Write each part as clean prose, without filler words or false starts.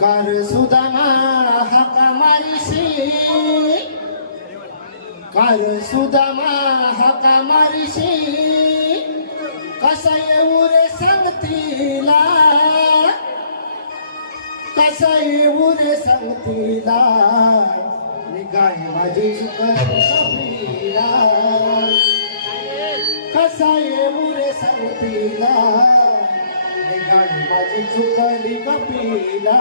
Car Sudama हाका मारिशी, car Sudama हाका मारिशी, कसा येऊ रे सांगतीला, कसा येऊ रे सांगतीला, निगाय माझी कपीला, कसा येऊ रे सांगतीला, निगाय माझी चुकली कपीला.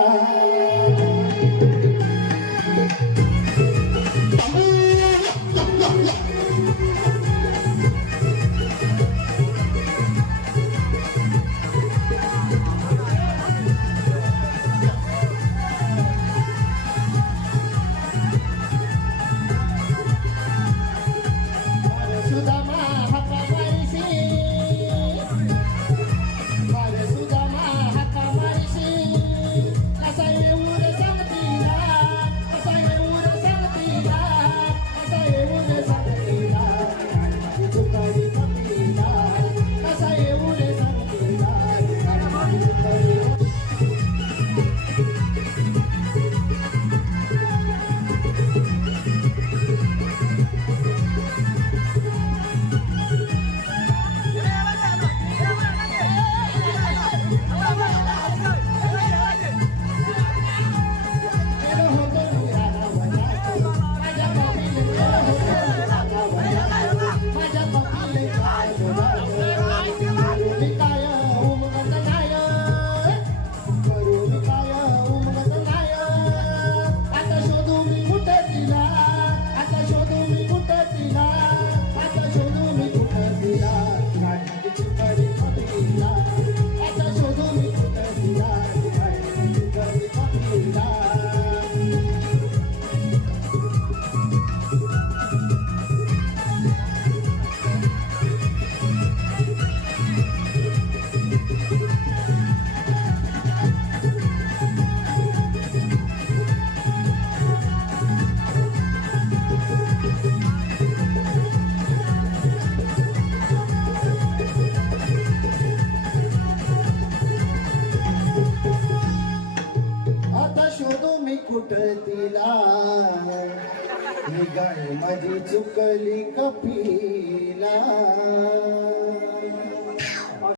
कुठतीला निगाय माझी चुकली कपीला.